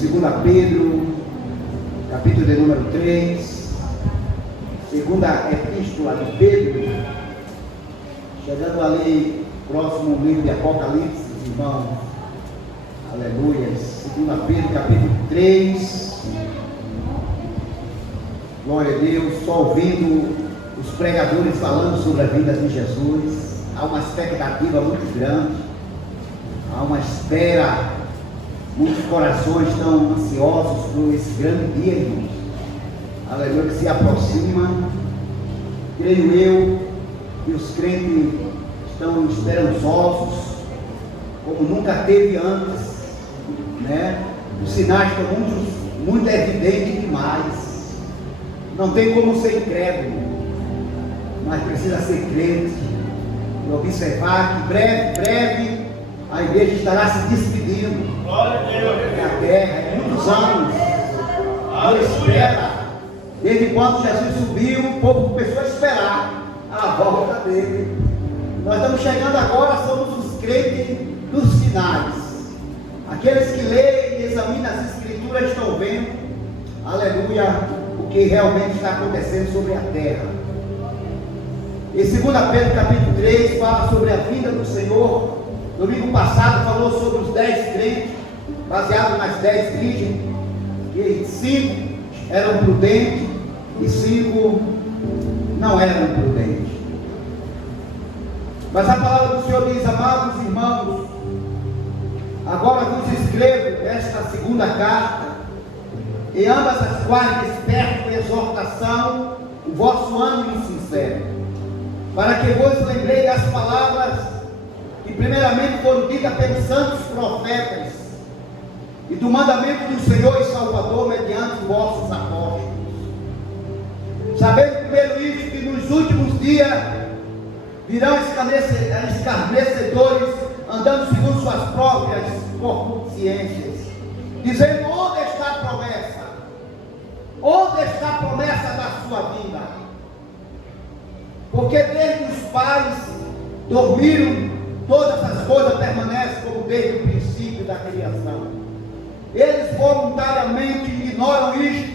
2 Pedro, capítulo de número 3, segunda epístola de Pedro, chegando ali próximo ao livro de Apocalipse, irmãos, aleluia, 2 Pedro, capítulo 3, glória a Deus, só ouvindo os pregadores falando sobre a vinda de Jesus, há uma expectativa muito grande, há uma espera, muitos corações estão ansiosos por esse grande dia, irmãos, aleluia, que se aproxima. Creio eu que os crentes estão esperançosos, como nunca teve antes, né? Os sinais estão muito evidentes demais, não tem como ser incrédulo, mas precisa ser crente e observar que breve a igreja estará se despedindo. Glória a Deus. Da terra, muitos anos. Deus espera. Desde quando Jesus subiu, o povo começou a esperar a volta dele. Nós estamos chegando agora, somos os crentes dos sinais. Aqueles que leem e examinam as escrituras estão vendo, aleluia, o que realmente está acontecendo sobre a terra. Em 2 Pedro capítulo 3 fala sobre a vinda do Senhor. Domingo passado falou sobre os 10 crentes, baseado nas 10 virgens, que 5 eram prudentes e 5 não eram prudentes. Mas a palavra do Senhor diz: amados irmãos, agora vos escrevo esta segunda carta, em ambas as quais desperto exortação o vosso ânimo sincero, para que vos lembrei das palavras que primeiramente foram ditas pelos santos profetas, e do mandamento do Senhor e Salvador mediante vossos apóstolos. Sabendo primeiro isto, que nos últimos dias virão escarnecedores, andando segundo suas próprias concupiscências, dizendo: onde está a promessa? Onde está a promessa da sua vinda? Porque desde os pais dormiram, todas as coisas permanecem como desde o princípio da criação. Eles voluntariamente ignoram isto,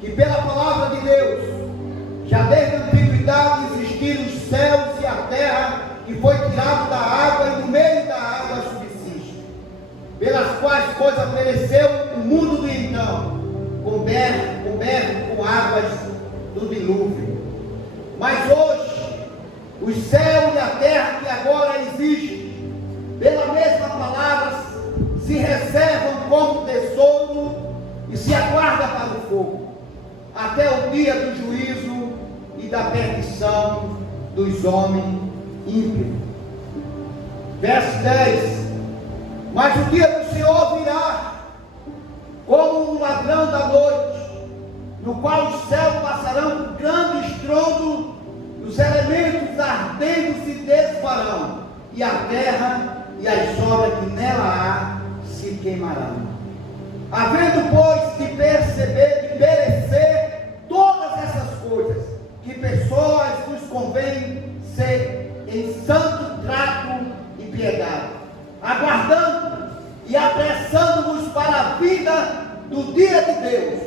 que pela palavra de Deus, já desde a antiguidade existiram os céus e a terra, que foi tirado da água e do meio da água subsiste, pelas quais coisas pereceu o mundo de então, coberto com águas do dilúvio. Mas hoje, os céus e a terra que agora existem, pela mesma palavra, se reservam como tesouro e se aguarda para o fogo, até o dia do juízo e da perdição dos homens ímpios. Verso 10: mas o dia do Senhor virá como um ladrão da noite, no qual os céus passarão com grande estrondo, os elementos ardendo se desfarão, e a terra e as obras que nela há se queimarão. Havendo, pois, de perceber e perecer todas essas coisas, que pessoas nos convém ser em santo trato e piedade, aguardando e apressando-vos para a vida do dia de Deus,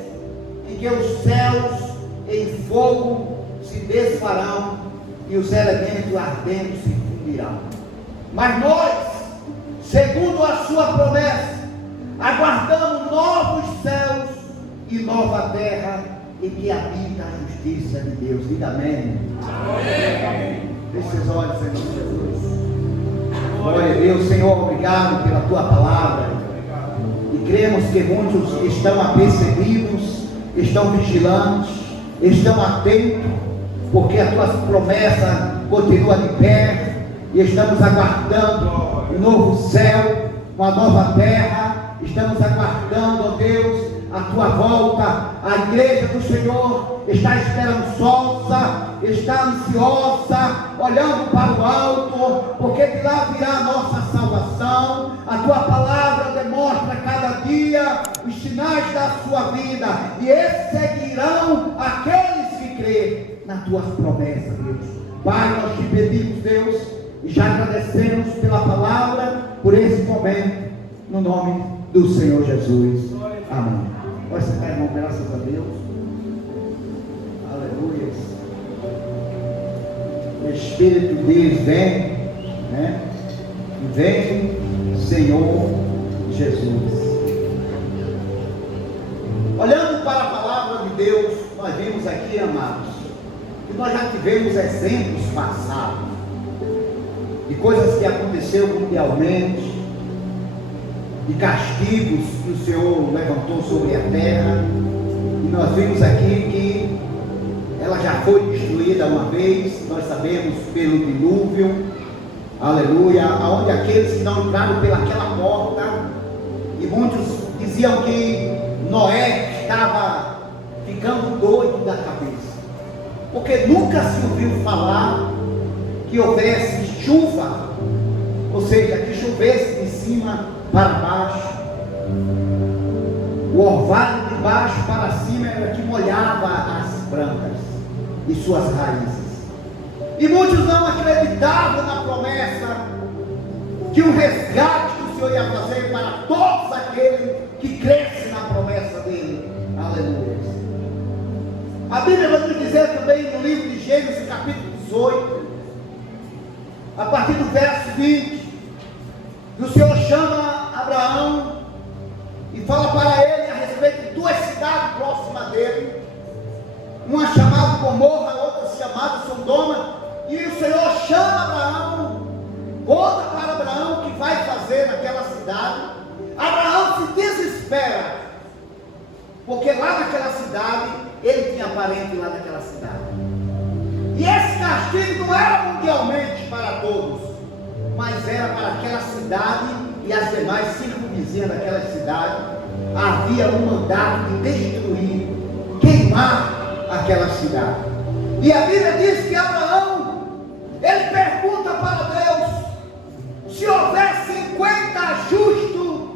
em que os céus em fogo se desfarão e os elementos ardentes se fundirão. Mas nós, segundo a sua promessa, aguardamos novos céus e nova terra, em que habita a justiça de Deus. Diga amém. Amém. Feche seus olhos, Senhor Jesus. Glória a Deus. Senhor, obrigado pela tua palavra, e cremos que muitos estão apercebidos, estão vigilantes, estão atentos, porque a tua promessa continua de pé, e estamos aguardando um novo céu, uma nova terra. Estamos aguardando, ó Deus, a tua volta. A igreja do Senhor está esperançosa, está ansiosa, olhando para o alto, porque de lá virá a nossa salvação. A tua palavra demonstra cada dia os sinais da sua vida, e esses seguirão aqueles que crêem nas tuas promessas, Deus. Pai, nós te pedimos, Deus, e já agradecemos pela palavra, por esse momento, no nome do Senhor Jesus. Amém. Pode sentar, irmão, graças a Deus. Aleluia. O Espírito de Deus vem, né? Vem, Senhor Jesus. Olhando para a palavra de Deus, nós vimos aqui, amados, que nós já tivemos exemplos passados de coisas que aconteceram mundialmente, de castigos que o Senhor levantou sobre a terra, e nós vimos aqui que ela já foi destruída uma vez, nós sabemos, pelo dilúvio, aleluia, onde aqueles que não entraram pelaquela porta, e muitos diziam que Noé estava ficando doido da cabeça, porque nunca se ouviu falar que houvesse chuva, ou seja, que chovesse de cima para baixo, o orvalho de baixo para cima era que molhava as plantas e suas raízes, e muitos não acreditavam na promessa de um resgate que o Senhor ia fazer para todos aqueles que crescem na promessa dele. Aleluia. A Bíblia vai nos dizer também no livro de Gênesis capítulo 18, a partir do verso 20, que o Senhor chama Abraão e fala para ele a respeito de duas cidades próximas dele, uma chamada Gomorra, outra chamada Sodoma, e o Senhor chama Abraão, conta para Abraão o que vai fazer naquela cidade. Abraão se desespera, porque lá naquela cidade, ele tinha parente lá naquela cidade, e esse castigo não era mundialmente para todos, mas era para aquela cidade e as demais circunvizinhas daquela cidade. Havia um mandato de destruir, queimar aquela cidade. E a Bíblia diz que Abraão, ele pergunta para Deus, se houver 50 justos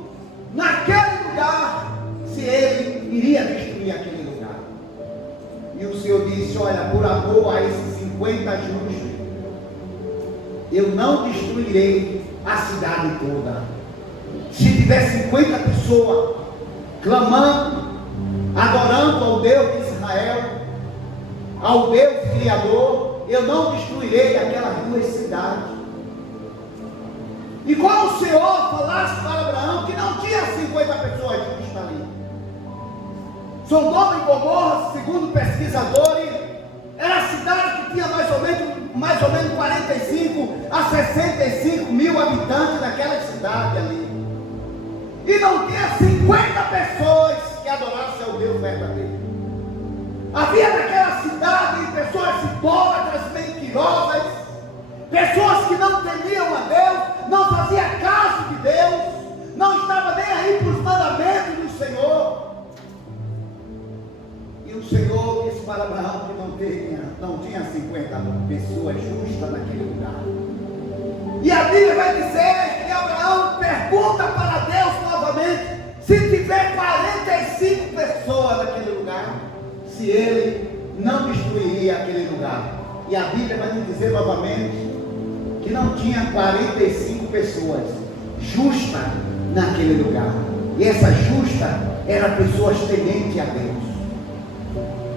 naquele lugar, se ele iria destruir aquele lugar. E o Senhor disse, olha, por amor a esses 50 justos, eu não destruirei a cidade toda. Se tiver 50 pessoas clamando, adorando ao Deus de Israel, ao Deus Criador, eu não destruirei aquelas duas cidades. E como o Senhor falasse para Abraão que não tinha 50 pessoas justas ali, Sodoma e Gomorra, segundo pesquisadores, era a cidade que tinha mais ou menos 45 a 65 mil habitantes naquela cidade ali. E não tinha 50 pessoas que adorassem ao Deus verdadeiro. Havia naquela cidade pessoas idólatras, mentirosas, pessoas que não temiam a Deus, não faziam caso de Deus, não estavam nem aí para os mandamentos do Senhor. E o Senhor disse para Abraão que não tinha 50 pessoas justas naquele lugar. E a Bíblia vai dizer que Abraão pergunta para Deus novamente, se tiver 45 pessoas naquele lugar, se ele não destruiria aquele lugar. E a Bíblia vai nos dizer novamente que não tinha 45 pessoas justas naquele lugar. E essa justa eram pessoas tementes a Deus,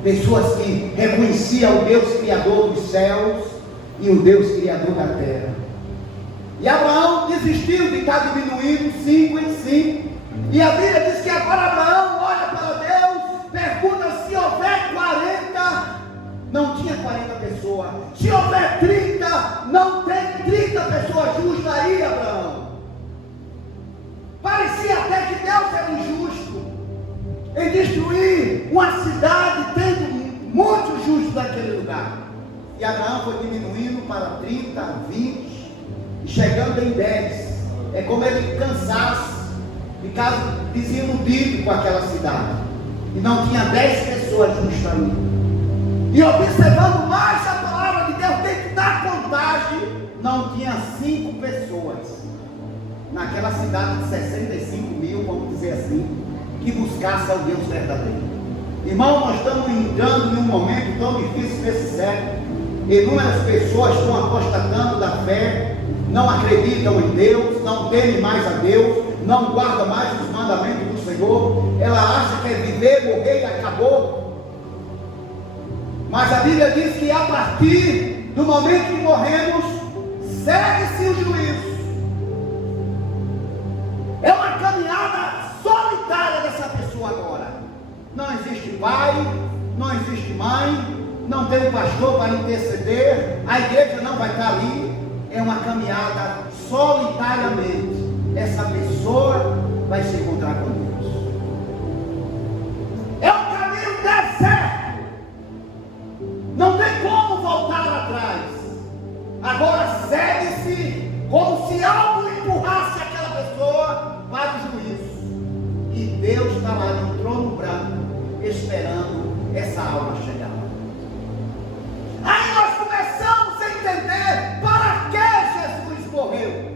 pessoas que reconheciam o Deus Criador dos céus e o Deus Criador da terra. E Abraão desistiu de estar diminuindo 5 em 5. E a Bíblia diz que agora Abraão olha para Deus, pergunta se houver 40, não tinha 40 pessoas. Se houver 30, não tem 30 pessoas justas aí, Abraão. Parecia até que Deus era injusto em destruir uma cidade tendo muitos justos naquele lugar. E Abraão foi diminuindo para 30, 20, e chegando em 10. É como ele cansasse, ficasse desiludido com aquela cidade. E não tinha 10 pessoas justas ali. E observando mais a palavra de Deus, tem que dar contagem, não tinha 5 pessoas naquela cidade de 65 mil, vamos dizer assim, que buscasse ao Deus verdadeiro. Irmão, nós estamos entrando em um momento tão difícil nesse século. Inúmeras pessoas estão apostatando da fé, não acreditam em Deus, não temem mais a Deus, não guardam mais os mandamentos do Senhor, ela acha que é viver, morrer e acabou. Mas a Bíblia diz que a partir do momento que morremos, segue-se o juízo. É uma caminhada solitária dessa pessoa agora. Não existe pai, não existe mãe, não tem um pastor para interceder, a igreja não vai estar ali. É uma caminhada solitariamente. Essa pessoa vai se encontrar com Deus. É um caminho deserto. Não tem como voltar atrás. Agora segue-se como se algo empurrasse aquela pessoa para o juízo. E Deus está lá no trono branco, esperando essa alma chegar. Aí nós começamos a entender para que Jesus morreu.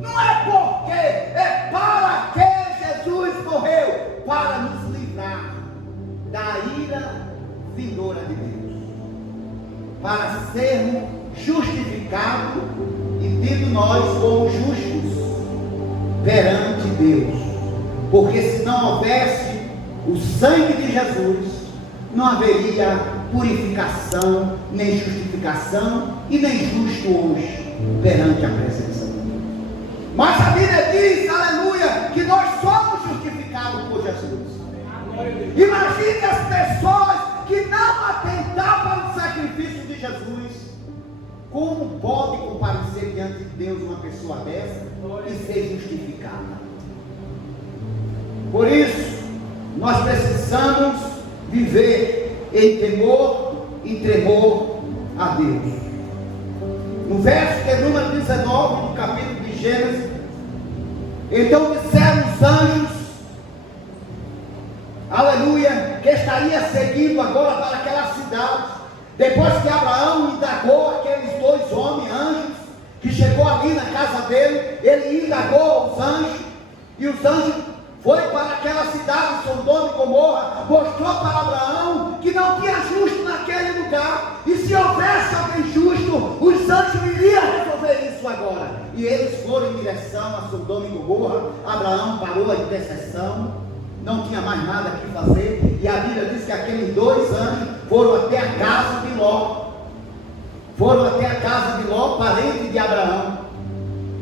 Não é porque, é para que Jesus morreu. Para nos livrar da ira vindoura de Deus. Para sermos justificados e tido nós como justos perante Deus. Porque se não houvesse o sangue de Jesus, não haveria purificação, nem justificação e nem justo hoje perante a presença de Deus. Mas a Bíblia diz, aleluia, que nós somos justificados por Jesus. Imagine as pessoas que não atentaram para o sacrifício de Jesus. Como pode comparecer diante de Deus uma pessoa dessa e ser justificada? Por isso, nós precisamos viver em temor e tremor a Deus. No verso que é número 19 do capítulo de Gênesis, então disseram os anjos, aleluia, que estaria seguindo agora para aquela cidade, depois que Abraão indagou aqueles dois homens, anjos, que chegou ali na casa dele, ele indagou os anjos, e os anjos foi para aquela cidade, Sodoma e Gomorra, mostrou para Abraão que não tinha justo naquele lugar, e se houvesse alguém justo, os anjos iriam resolver isso agora. E eles foram em direção a Sodoma e Gomorra. Abraão parou a intercessão, não tinha mais nada que fazer, e a Bíblia diz que aqueles dois anjos foram até a casa de Ló, parente de Abraão.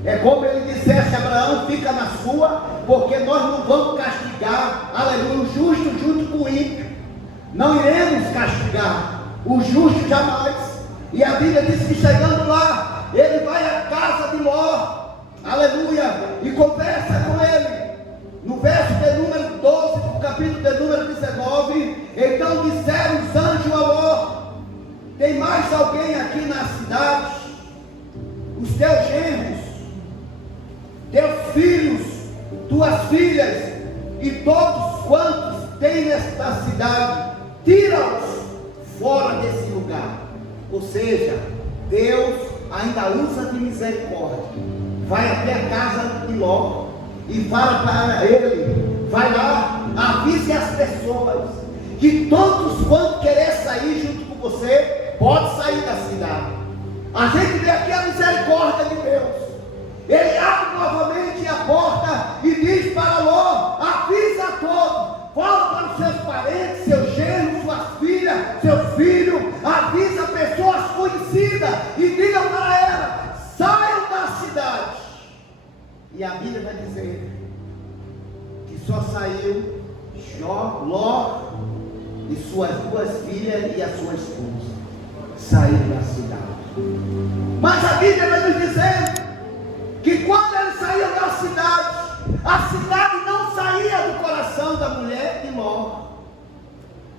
É como ele dissesse: Abraão, fica na sua, porque nós não vamos castigar, aleluia, o justo junto com o ímpio. Não iremos castigar o justo jamais. E a Bíblia diz que chegando lá, ele vai à casa de Ló, aleluia, e conversa com ele. No verso de número 12, do capítulo de número 19, então disseram os anjos a Ló: tem mais alguém aqui na cidade? Os teus genros, teus filhos, tuas filhas e todos quantos tem nesta cidade, tira-os fora desse lugar. Ou seja, Deus ainda usa de misericórdia. Vai até a casa de Ló e fala para ele: vai lá, avise as pessoas que todos quantos querer sair junto com você, pode sair da cidade. A gente vê aqui a misericórdia de Deus. Ele abre novamente a porta e diz para Ló: avisa a todos, fala para os seus parentes, seus genros, suas filhas, seus filhos, avisa pessoas conhecidas e diga para elas: saiam da cidade. E a Bíblia vai dizer que só saiu Ló e suas duas filhas e a sua esposa. Saíram da cidade. Mas a Bíblia vai nos dizer que quando eles saíam da cidade, a cidade não saía do coração da mulher de Ló.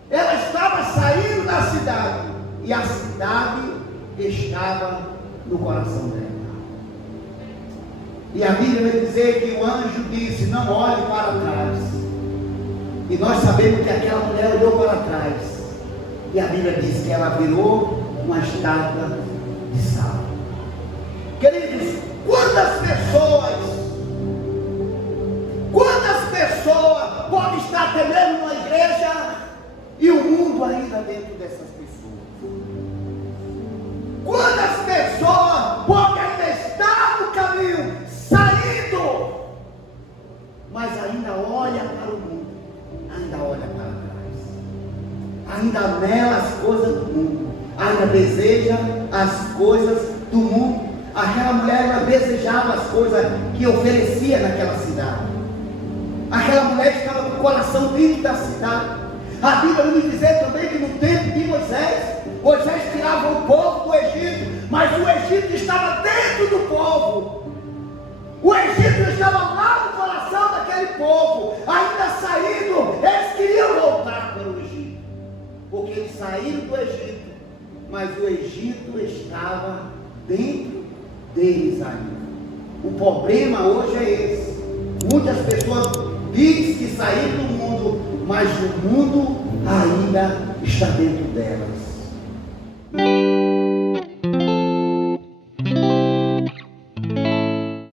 Ela estava saindo da cidade e a cidade estava no coração dela. E a Bíblia vai dizer que o anjo disse: não olhe para trás. E nós sabemos que aquela mulher olhou para trás, e a Bíblia diz que ela virou uma estátua de sal. Queridos, quantas pessoas podem estar temendo na igreja e o mundo ainda dentro dessas pessoas? Quantas pessoas podem ainda estar no caminho, saindo, mas ainda olha para ainda anela as coisas do mundo, ainda deseja as coisas do mundo. Aquela mulher, ela desejava as coisas que oferecia naquela cidade. Aquela mulher estava com o coração dentro da cidade. A Bíblia vai nos dizer também que no tempo de Moisés tirava o povo do Egito, mas o Egito estava dentro do povo. O Egito estava lá no coração daquele povo, ainda saindo. Eles queriam voltar para o Egito, porque eles saíram do Egito, mas o Egito estava dentro deles ainda. O problema hoje é esse. Muitas pessoas dizem que saíram do mundo, mas o mundo ainda está dentro delas.